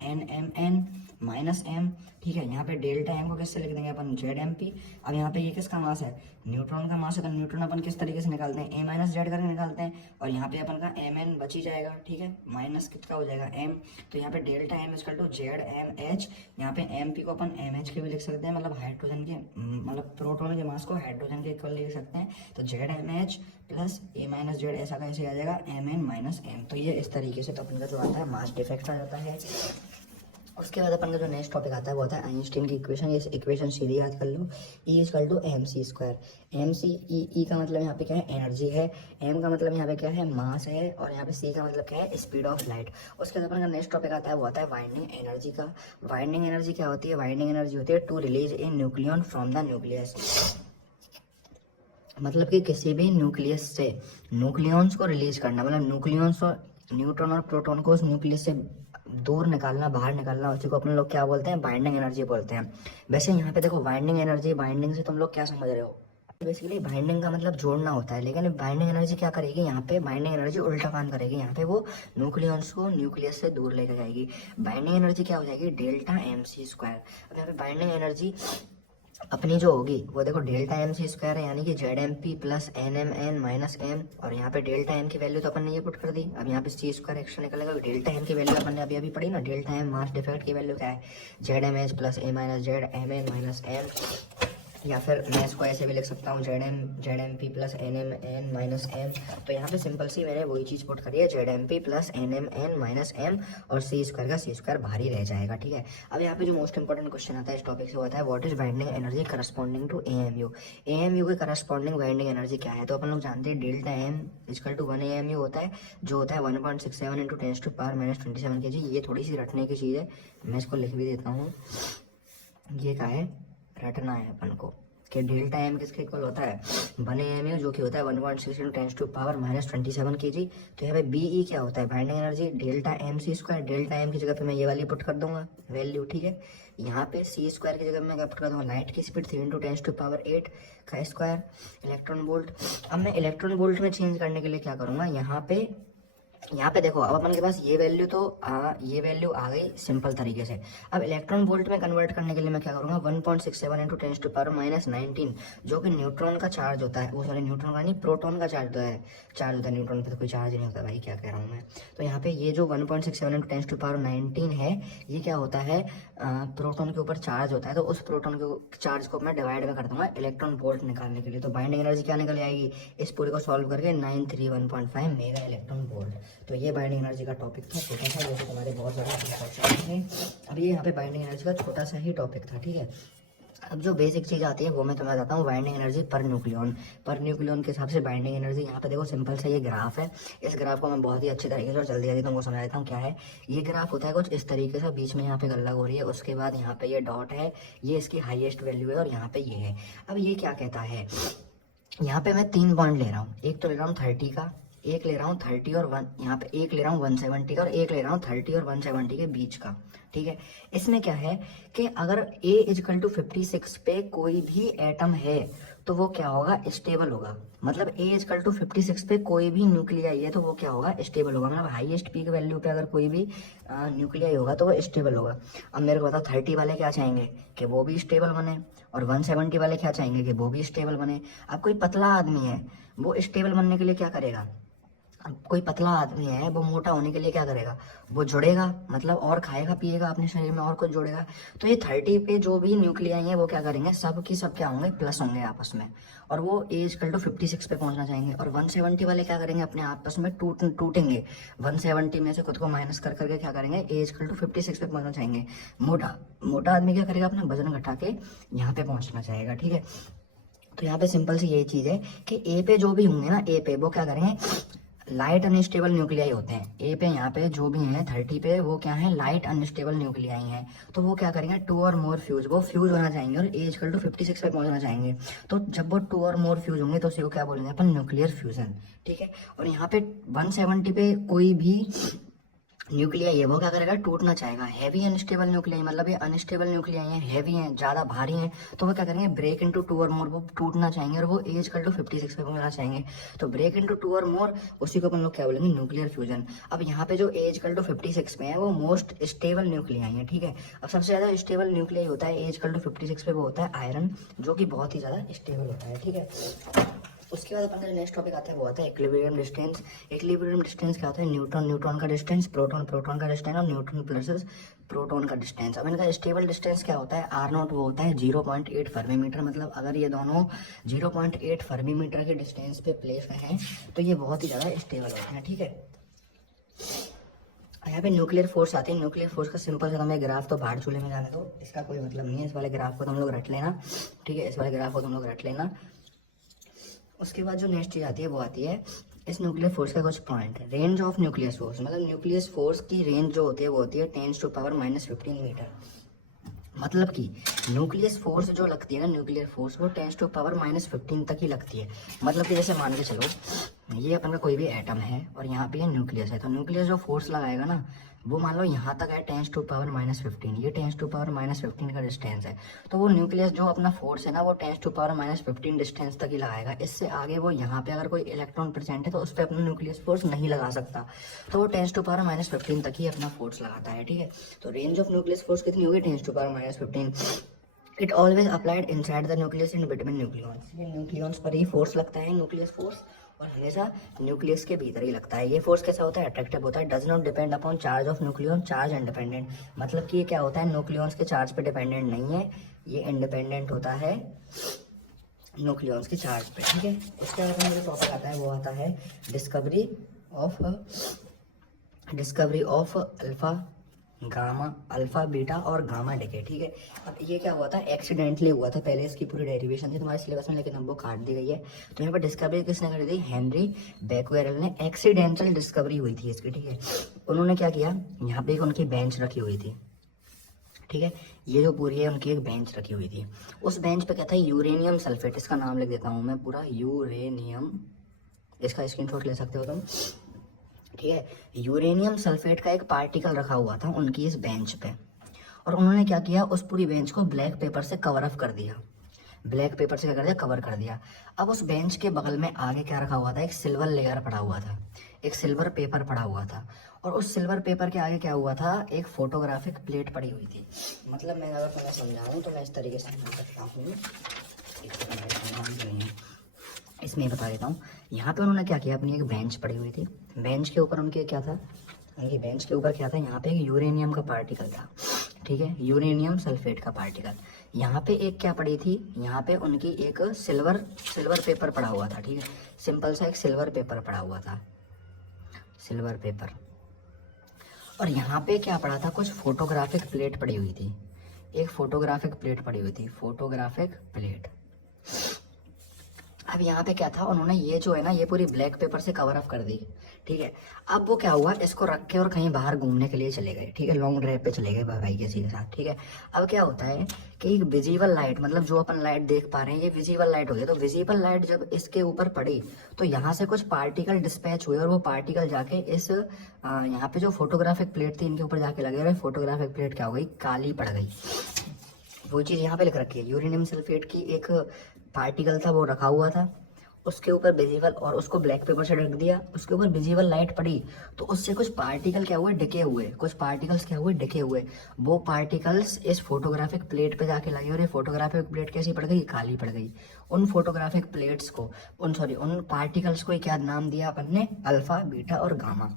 NMN minus M, ठीक है। यहाँ पे डेल्टा M को किससे लिख देंगे अपन, ZmP। अब यहाँ पे ये किसका मास है, न्यूट्रॉन का मास है। तो न्यूट्रॉन अपन किस तरीके से निकालते हैं, A माइनस Z करके निकालते हैं। और यहाँ पे अपन का Mn बच ही जाएगा, ठीक है। माइनस कितना हो जाएगा M, तो यहाँ पे delta M equal to ZmH। यहाँ पे MP को अपन MH के भी लिख सकते हैं, मतलब हाइड्रोजन के, मतलब प्रोटॉन के मास को हाइड्रोजन के इक्वल लिख सकते हैं। तो ZmH plus A minus Z ऐसा कैसे आ जाएगा, Mn माइनस M। तो ये इस तरीके से तो अपन का जो आता है मास डिफेक्ट आ जाता है। उसके बाद अपन का जो नेक्स्ट टॉपिक आता है वो आता है आइंस्टीन की इक्वेशन। ये इक्वेशन सीधी याद कर लो, E equal to MC²। E का मतलब यहाँ पे क्या है, एनर्जी है। M का मतलब यहाँ पे क्या है, मास है। और यहाँ पे C का मतलब क्या है, स्पीड ऑफ लाइट। उसके बाद अपन का नेक्स्ट टॉपिक आता है वो आता है वाइंडिंग एनर्जी का। वाइंडिंग एनर्जी क्या होती है, वाइंडिंग एनर्जी होती है to release a nucleon from the nucleus. मतलब कि किसी भी न्यूक्लियस से न्यूक्लियॉन्स को रिलीज करना, मतलब न्यूक्लियॉन्स और न्यूट्रॉन और प्रोटॉन को उस न्यूक्लियस से दूर निकालना, बाहर निकालना, उसी को अपन लोग क्या बोलते हैं, बाइंडिंग एनर्जी बोलते हैं। वैसे यहाँ पे देखो बाइंडिंग एनर्जी, बाइंडिंग से तुम लोग क्या समझ रहे हो, बेसिकली बाइंडिंग का मतलब जोड़ना होता है। लेकिन बाइंडिंग एनर्जी क्या करेगी, यहाँ पे बाइंडिंग एनर्जी उल्टा काम करेगी। यहाँ पे वो न्यूक्लियॉन्स को न्यूक्लियस से दूर लेकर जाएगी। बाइंडिंग एनर्जी क्या हो जाएगी, डेल्टा MC²। अब यहाँ पे बाइंडिंग एनर्जी अपनी जो होगी वो देखो डेल्टा MC² है, यानी कि ZmP plus NMN minus M। और यहाँ पे डेल्टा M की वैल्यू तो अपन ने ये पुट कर दी। अब यहाँ पे C² एक्स्ट्रा निकलेगा। डेल्टा M की वैल्यू अपन ने अभी पढ़ी ना, डेल्टा M मास डिफेक्ट की वैल्यू क्या है, ZmH plus A minus Z Mn minus M। या फिर मैं इसको ऐसे भी लिख सकता हूँ, ZmP plus NMN minus M। तो यहाँ पे सिंपल सी मैंने वही चीज़ पुट करी है, ZmP plus NMN minus M। और C² का C² भारी रह जाएगा, ठीक है। अब यहाँ पे जो मोस्ट इंपॉर्टेंट क्वेश्चन आता है इस टॉपिक से होता है what is binding energy corresponding to AMU। AMU के करस्पॉन्डिंग बाइंडिंग एनर्जी क्या है, तो अपन लोग जानते हैं delta M equal to 1 AMU होता है, जो होता है 1.67 इंटू 10⁻⁻27 kg। ये थोड़ी सी रटने की चीज़ है, मैं इसको लिख भी देता हूँ। ये क्या है, रटना है अपन को कि डेल्टा M किसके इक्वल होता है, 1 AMU, जो कि होता है 1.6 इंटू 10⁻⁻27 kg। तो यहाँ पे BE क्या होता है, binding energy delta MC²। Delta M की जगह पे मैं ये वाली पुट कर दूंगा वैल्यू, ठीक है। यहाँ पे C² की जगह मैं क्या पुट कर दूंगा, लाइट की स्पीड 3 इंटू 10⁸ का स्क्वायर इलेक्ट्रॉन वोल्ट। अब मैं इलेक्ट्रॉन वोल्ट में चेंज करने के लिए क्या करूँगा, यहाँ पे देखो अब अपन के पास ये वैल्यू तो ये वैल्यू आ गई सिंपल तरीके से। अब इलेक्ट्रॉन वोल्ट में कन्वर्ट करने के लिए मैं क्या करूँगा, 1.67 इंटू 10⁻⁻19, जो कि न्यूट्रॉन का चार्ज होता है, वो सॉरी न्यूट्रॉन का नहीं, प्रोटॉन का चार्ज होता है। न्यूट्रॉन पे तो कोई चार्ज नहीं होता भाई, क्या कह रहा हूँ मैं। तो यहाँ पे ये जो 1.67 इंटू 10⁻19 है, ये क्या होता है, प्रोटॉन के ऊपर चार्ज होता है। तो उस प्रोटॉन के चार्ज को मैं डिवाइड में कर दूंगा इलेक्ट्रॉन वोल्ट निकालने के लिए। तो बाइंडिंग एनर्जी क्या निकल आएगी, इस पूरे को सॉल्व करके 931.5 मेगा इलेक्ट्रॉन वोल्ट। तो ये बाइंडिंग एनर्जी का टॉपिक था, छोटा सा, जैसे तुम्हारे बहुत ज़्यादा क्वेश्चन थे। अब ये यहाँ पे बाइंडिंग एनर्जी का छोटा सा ही टॉपिक था, ठीक है। अब जो बेसिक चीज़ आती है वो मैं तुम्हें बताता हूँ, बाइंडिंग एनर्जी पर न्यूक्लियन के हिसाब से बाइंडिंग एनर्जी। यहाँ पे देखो सिंपल सा ये ग्राफ है, इस ग्राफ को मैं बहुत ही अच्छे तरीके से और जल्दी जल्दी तुमको समझा देता हूँ क्या है। ये ग्राफ होता है कुछ इस तरीके से, बीच में यहाँ पे गल्ला हो रही है, उसके बाद यहाँ पे ये डॉट है, ये इसकी हाईएस्ट वैल्यू है, और यहाँ पे ये है। अब ये क्या कहता है, यहाँ पे मैं 3 पॉइंट ले रहा हूँ, एक तो ले रहा हूँ 30 का, एक ले रहा हूँ 30 और 1, यहाँ पे एक ले रहा हूँ 170 का, और एक ले रहा हूँ 30 और 170 के बीच का, ठीक है। इसमें क्या है कि अगर A इक्वल टू 56 पे कोई भी एटम है तो वो क्या होगा, स्टेबल होगा। मतलब ए इजकल टू 56 पे कोई भी न्यूक्लियाई है तो वो क्या होगा, स्टेबल होगा। मतलब हाईएस्ट पीक वैल्यू पे अगर कोई भी न्यूक्लियाई होगा तो वो स्टेबल होगा। अब मेरे को बताओ 30 वाले क्या चाहेंगे कि वो भी स्टेबल बने, और 170 वाले क्या चाहेंगे कि वो भी स्टेबल बने। अब कोई पतला आदमी है, वो स्टेबल बनने के लिए क्या करेगा, अब कोई पतला आदमी है वो मोटा होने के लिए क्या करेगा, वो जुड़ेगा, मतलब और खाएगा पिएगा अपने शरीर में और कुछ जोड़ेगा। तो ये 30 पे जो भी न्यूक्लियाई हैं वो क्या करेंगे, सब की सब क्या होंगे, प्लस होंगे आपस में, और वो एज कल टू 56 पे पहुंचना चाहेंगे। और 170 वाले क्या करेंगे, अपने आपस में टूटेंगे, 170 में से खुद को माइनस कर करके क्या करेंगे, एज कल टू 56 पे पहुंचना चाहेंगे। मोटा मोटा आदमी क्या करेगा, अपना वजन घटा के यहाँ पे पहुंचना चाहेगा, ठीक है। तो यहाँ पे सिंपल सी यही चीज है कि ए पे जो भी होंगे ना, ए पे वो क्या करेंगे, लाइट अनस्टेबल न्यूक्लियाई होते हैं। ए पे यहाँ पे जो भी हैं 30 पे वो क्या है, लाइट अनस्टेबल न्यूक्लियाई हैं। तो वो क्या करेंगे, 2 और मोर फ्यूज, वो फ्यूज होना चाहेंगे और एज कल टू 56 पे पहुंचना चाहेंगे। तो जब वो 2 और मोर फ्यूज होंगे तो उसी को क्या बोलेंगे अपन, न्यूक्लियर फ्यूजन, ठीक है। और यहाँ पे 170 पे कोई भी न्यूक्लियाई है वो क्या करेगा, टूटना चाहेगा। हैवी अनस्टेबल न्यूक्लियाई, मतलब ये अनस्टेबल न्यूक्लियाई हैं, हैवी हैं, ज़्यादा भारी हैं, तो वो क्या करेंगे, ब्रेक इनटू 2 और मोर, वो टूटना चाहेंगे और वो एज कल टू 56 पे पहुंचना चाहेंगे। तो ब्रेक इनटू 2 और मोर, उसी को अपन लोग क्या बोलेंगे, न्यूक्लियर फ्यूजन। अब यहाँ पे जो एज कल टू 56 में है वो मोस्ट स्टेबल न्यूक्लियाई है, ठीक है। अब सबसे ज़्यादा स्टेबल न्यूक्लियाई होता है एज कल टू 56 पे, वो होता है आयरन, जो कि बहुत ही ज़्यादा स्टेबल होता है, ठीक है। उसके बाद अपन का जो नेक्स्ट टॉपिक आता है वो आता है इक्विलिब्रियम डिस्टेंस। इक्विलिब्रियम डिस्टेंस क्या होता है, न्यूट्रॉन न्यूट्रॉन का डिस्टेंस, प्रोटॉन प्रोटॉन का डिस्टेंस और न्यूट्रॉन प्लस प्रोटॉन का डिस्टेंस। अब इनका स्टेबल डिस्टेंस क्या होता है, आर नॉट, वो होता है 0.8 फर्मीमीटर। मतलब अगर ये दोनों 0.8 फर्मीमीटर के डिस्टेंस पे प्लेस हैं तो ये बहुत ही ज़्यादा स्टेबल होते हैं, ठीक है। यहाँ पे न्यूक्लियर फोर्स आती है। न्यूक्लियर फोर्स का सिंपल सा हमें ग्राफ तो भाड़ चूल्हे में जाने दो, इसका कोई मतलब नहीं है। इस वाले ग्राफ को तुम लोग रट लेना, ठीक है, इस वाले ग्राफ को तुम लोग रट लेना। उसके बाद जो नेक्स्ट चीज आती है वो आती है इस न्यूक्लियर फोर्स का कुछ point. Range of nuclear force, मतलब न्यूक्लियर फोर्स की रेंज जो होती है वो होती है 10⁻⁻15 मीटर। मतलब कि न्यूक्लियस फोर्स जो लगती है ना, न्यूक्लियर फोर्स वो 10⁻⁻15 तक ही लगती है। मतलब कि जैसे मान के चलो ये अपन का कोई भी एटम है और यहाँ पे न्यूक्लियस है, तो न्यूक्लियस जो फोर्स लगाएगा ना वो मान लो यहाँ तक है 10⁻⁻15, ये 10⁻⁻15 का डिस्टेंस है। तो वो न्यूक्लियस जो अपना फोर्स है ना वो 10⁻⁻15 डिस्टेंस तक ही लगाएगा। इससे आगे वो यहाँ पे अगर कोई इलेक्ट्रॉन प्रेजेंट है तो उस पर अपना न्यूक्लियस फोर्स नहीं लगा सकता। तो वो 10⁻⁻15 तक ही अपना फोर्स लगाता है, ठीक है। तो रेंज ऑफ न्यूक्लियस फोर्स कितनी होगी, 10⁻⁻15। It always applied inside the nucleus in between nucleons. ये न्यूक्लियॉन्स पर ही फोर्स लगता है, न्यूक्लियस फोर्स, और हमेशा न्यूक्लियस के भीतर ही लगता है। ये फोर्स कैसा होता है, अट्रैक्टिव होता है। Does not depend upon charge of nucleon, charge independent. मतलब कि ये क्या होता है, न्यूक्लियॉन्स के चार्ज पे डिपेंडेंट नहीं है, ये इंडिपेंडेंट होता है न्यूक्लियॉन्स के चार्ज पे, ठीक है। उसके बाद जो टॉपिक आता है वो आता है discovery of alpha gamma, alpha beta और गामा डिके, ठीक है। अब ये क्या हुआ था, एक्सीडेंटली हुआ था। पहले इसकी पूरी डेरिवेशन थी तुम्हारे सिलेबस में, लेकिन अब वो काट दी गई है। तो यहाँ पर डिस्कवरी किसने करी थी, हेनरी बेक्वेरेल ने। एक्सीडेंटल डिस्कवरी हुई थी इसकी, ठीक है। उन्होंने क्या किया, यहाँ पे एक उनकी बेंच रखी हुई थी, ठीक है। ये जो पूरी है उनकी एक बेंच रखी हुई थी। उस बेंच पे क्या था, यूरेनियम सल्फेट, इसका नाम लिख देता हूँ मैं पूरा, यूरेनियम, इसका स्क्रीनशॉट ले सकते हो तुम, ठीक है। यूरेनियम सल्फेट का एक पार्टिकल रखा हुआ था उनकी इस बेंच पे, और उन्होंने क्या किया, उस पूरी बेंच को ब्लैक पेपर से कवर अप कर दिया। ब्लैक पेपर से क्या कर दिया, कवर कर दिया। अब उस बेंच के बगल में आगे क्या रखा हुआ था, एक सिल्वर लेयर पड़ा हुआ था, एक सिल्वर पेपर पड़ा हुआ था। और उस सिल्वर पेपर के आगे क्या हुआ था, एक फोटोग्राफिक प्लेट पड़ी हुई थी। मतलब मैं अगर तुम्हें समझाऊँ तो मैं इस तरीके से समझा सकता हूँ, इसमें बता देता हूँ। यहाँ पे उन्होंने क्या किया, अपनी एक बेंच पड़ी हुई थी, बेंच के ऊपर उनके क्या था, उनकी बेंच के ऊपर क्या था, यहाँ पे एक यूरेनियम का पार्टिकल था, ठीक है, यूरेनियम सल्फेट का पार्टिकल। यहाँ पे एक क्या पड़ी थी, यहाँ पे उनकी एक सिल्वर पेपर पड़ा हुआ था, ठीक है। सिंपल सा एक सिल्वर पेपर पड़ा हुआ था, सिल्वर पेपर। और यहाँ पे क्या पड़ा था, कुछ फोटोग्राफिक प्लेट पड़ी हुई थी, एक फोटोग्राफिक प्लेट पड़ी हुई थी, फोटोग्राफिक प्लेट। अब यहाँ पे क्या था, उन्होंने ये जो है ना ये पूरी ब्लैक पेपर से कवर अप कर दी, ठीक है। अब वो क्या हुआ, इसको रख के और कहीं बाहर घूमने के लिए चले गए, ठीक है, लॉन्ग ड्राइव पे चले गए भाई किसी के साथ, ठीक है। अब क्या होता है कि एक विजिबल लाइट, मतलब जो अपन लाइट देख पा रहे हैं ये विजिबल लाइट होगी। तो विजिबल लाइट जब इसके ऊपर पड़ी तो यहाँ से कुछ पार्टिकल डिस्पैच हुए और वो पार्टिकल जाके इस यहाँ पे जो फोटोग्राफिक प्लेट थी इनके ऊपर जाके लगे और फोटोग्राफिक प्लेट क्या हो गई, काली पड़ गई। वो चीज़ यहाँ पे लिख रखी है, यूरेनियम सल्फेट की एक पार्टिकल था वो रखा हुआ था, उसके ऊपर विजिबल, और उसको ब्लैक पेपर से ढक दिया, उसके ऊपर विजिबल लाइट पड़ी तो उससे कुछ पार्टिकल क्या हुए, डिके हुए, कुछ पार्टिकल्स क्या हुए, डिके हुए। वो पार्टिकल्स इस फोटोग्राफिक प्लेट पे जाके लगे और ये फोटोग्राफिक प्लेट कैसी पड़ गई, काली पड़ गई। उन फोटोग्राफिक प्लेट्स को, उन पार्टिकल्स को क्या नाम दिया अपन ने, अल्फा, बीटा और गामा।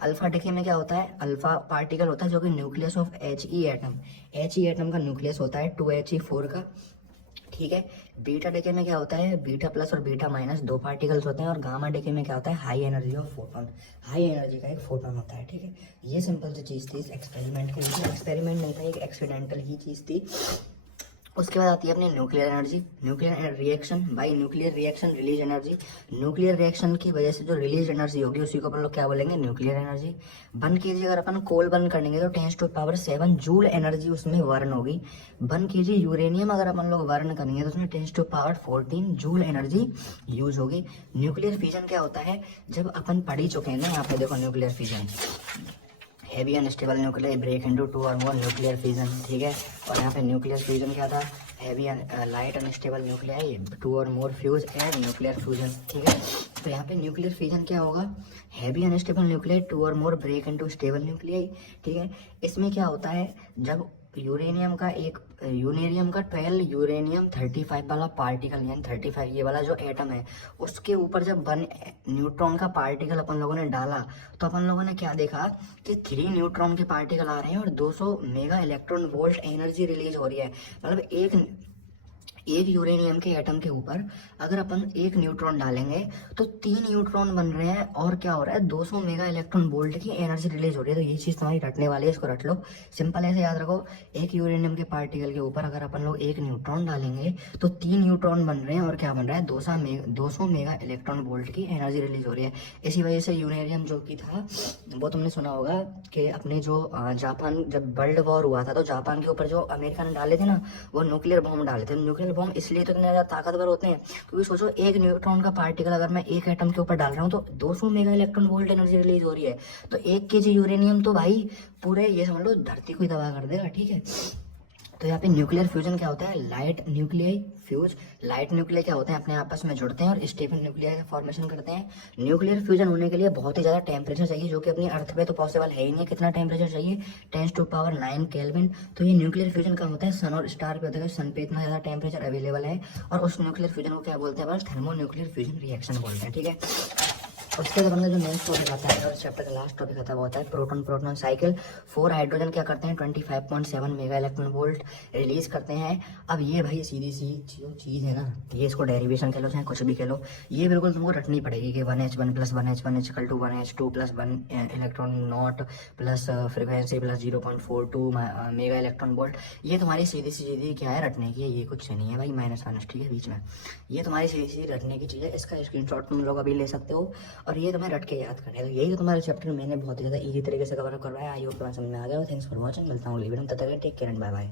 अल्फा डिके में क्या होता है, अल्फा पार्टिकल होता है जो कि nucleus of He atom, He atom का न्यूक्लियस होता है 2He4 का, ठीक है। बीटा डिके में क्या होता है, बीटा प्लस और बीटा माइनस दो पार्टिकल्स होते हैं, और गामा डिके में क्या होता है, high energy of photon, high energy का एक फोटोन होता है, ठीक है। ये सिंपल सी चीज़ थी इस एक्सपेरिमेंट के लिए, एक्सपेरिमेंट नहीं था, एक एक्सीडेंटल ही चीज़ थी। उसके बाद आती है अपनी nuclear energy, nuclear reaction, by nuclear reaction release energy. Nuclear reaction की वजह से जो रिलीज एनर्जी होगी उसी को अपन लोग क्या बोलेंगे, न्यूक्लियर एनर्जी। 1 kg अगर अपन कोल बर्न करेंगे तो 10⁻7 जूल एनर्जी उसमें बर्न होगी। 1 kg यूरेनियम अगर अपन लोग बर्न करेंगे तो उसमें 10⁻14 जूल एनर्जी यूज होगी। न्यूक्लियर फ्यूजन क्या होता है, जब अपन पढ़ ही चुके हैं ना, यहाँ पे देखो nuclear fusion, heavy unstable nuclear break into 2 और मोर न्यूक्लियर फ्यूजन, ठीक है। और यहाँ पे न्यूक्लियर फ्यूजन क्या था, हैवी लाइट अनस्टेबल न्यूक्लियाई 2 और मोर फ्यूज एंड न्यूक्लियर फ्यूजन, ठीक है। तो यहाँ पे न्यूक्लियर फ्यूजन क्या होगा, हैवी अनस्टेबल न्यूक्लियर 2 और मोर ब्रेक इनटू स्टेबल न्यूक्लियाई, ठीक है। इसमें क्या होता है, जब यूरेनियम का 12 यूरेनियम 35 वाला पार्टिकल, यानी 35 ये वाला जो एटम है, उसके ऊपर जब 1 न्यूट्रॉन का पार्टिकल अपन लोगों ने डाला तो अपन लोगों ने क्या देखा कि 3 न्यूट्रॉन के पार्टिकल आ रहे हैं और 200 mega electron volt energy release हो रही है। मतलब एक यूरेनियम के एटम के ऊपर अगर अपन 1 न्यूट्रॉन डालेंगे तो 3 न्यूट्रॉन बन रहे हैं, और क्या हो रहा है, 200 मेगा इलेक्ट्रॉन वोल्ट की एनर्जी रिलीज हो रही है। तो ये चीज़ तुम्हारी रटने वाली है, इसको रट लो। सिंपल ऐसे याद रखो, एक यूरेनियम के पार्टिकल के ऊपर अगर अपन लोग 1 न्यूट्रॉन डालेंगे तो 3 न्यूट्रॉन बन रहे हैं, और क्या बन रहा है, 200 मेगा इलेक्ट्रॉन वोल्ट की एनर्जी रिलीज हो रही है। इसी वजह से यूरेनियम जो कि था, वो तुमने सुना होगा कि अपने जो जापान, जब वर्ल्ड वॉर हुआ था तो जापान के ऊपर जो अमेरिका ने डाले थे ना, वो न्यूक्लियर बॉम्ब डाले थे। न्यूक्लियर बॉम्ब इसलिए तो इतने ज़्यादा ताकतवर होते हैं क्योंकि सोचो, 1 न्यूट्रॉन का पार्टिकल अगर मैं एक एटम के ऊपर डाल रहा हूँ तो 200 mega electron volt energy release हो रही है। तो 1 kg यूरेनियम तो भाई पूरे ये समझ लो धरती को ही तबाह कर देगा, ठीक है। तो यहाँ पे न्यूक्लियर फ्यूजन क्या होता है, light nuclei fuse, light nuclei क्या होते हैं, अपने आपस में जुड़ते हैं और स्टेबल न्यूक्लियाई का फॉर्मेशन करते हैं। न्यूक्लियर फ्यूजन होने के लिए बहुत ही ज़्यादा टेम्परेचर चाहिए, जो कि अपनी अर्थ पे तो पॉसिबल है ही नहीं। कितना टेम्परेचर चाहिए, 10⁻9 केल्विन। तो ये न्यूक्लियर फ्यूजन का होता है सन और स्टार पे होता है, सन पे इतना ज़्यादा टेम्परेचर अवेलेबल है, और उस न्यूक्लियर फ्यूजन को क्या बोलते हैं, बस थर्मो न्यूक्लियर फ्यूजन रिएक्शन बोलते हैं, ठीक है। उसके बाद अपना जो नेक्स्ट टॉपिक आता है और चैप्टर का लास्ट टॉपिक आता है वो होता है प्रोटॉन प्रोटॉन साइकिल। 4 हाइड्रोजन क्या करते हैं, 25.7 मेगा इलेक्ट्रॉन वोल्ट रिलीज करते हैं। अब ये भाई सीधी सी जो चीज़ है ना, ये इसको डेरिवेशन कह लो चाहे कुछ भी कह लो, ये बिल्कुल तुमको रटनी पड़ेगी कि 1h1 + 1h1 = 1h2 + 1 electron not plus frequency plus 0.42 mega electron volt. ये तुम्हारी सीधी सी क्या है, रटने की है, ये कुछ नहीं है भाई, माइनस माइनस, ठीक है, बीच में। ये तुम्हारी सीधी रटने की चीज़ है, इसका स्क्रीनशॉट तुम लोग अभी ले सकते हो और ये तुम्हें रट के याद करना है। तो यही तो तुम्हारे चैप्टर मैंने बहुत ही ज़्यादा ईजी तरीके से कवर करवाया। आई होप तुम्हें समझ में आ गया। थैंक्स फॉर वॉचिंग, मिलता हूँ अगली वीडियो में, तब तक take care and bye bye.